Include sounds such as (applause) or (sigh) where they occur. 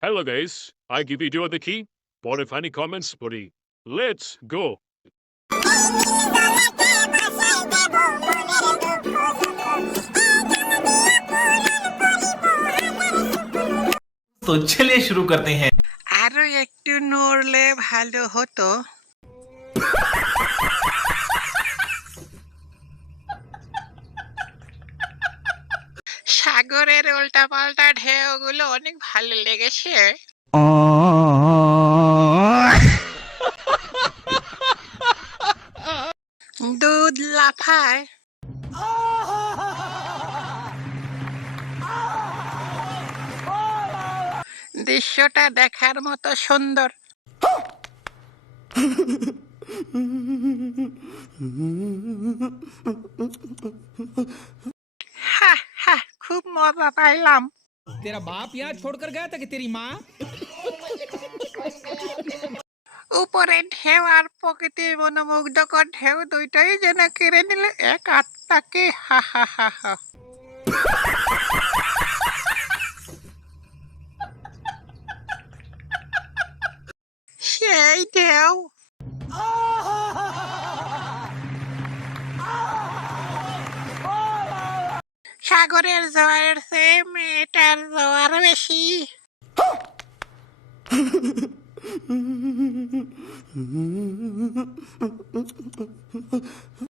Hello guys, I give you the key. For if any comments, buddy. Let's go. तो चलिए शुरू करते हैं আরো একটু নড়লে ভালো হতো সাগরের উল্টাপাল্টা ঢেউগুলো অনেক ভালো লেগেছে। দুধ লাফায়। দৃশ্যটা দেখার মতো সুন্দর। মজা পাইলাম তেরা বাপ ইয়া गया था कि तेरी माँ? উপরে ঢেউ আর প্রকৃতির মনোমুগ্ধকর ঢেউ দুইটাই যেন কেড়ে নিলে এক আত্মাকে হা হা হা হা সেই ঢেউ সাগরের জোয়ারের চেয়ে মেয়েটার জোয়ার বেশি। (laughs)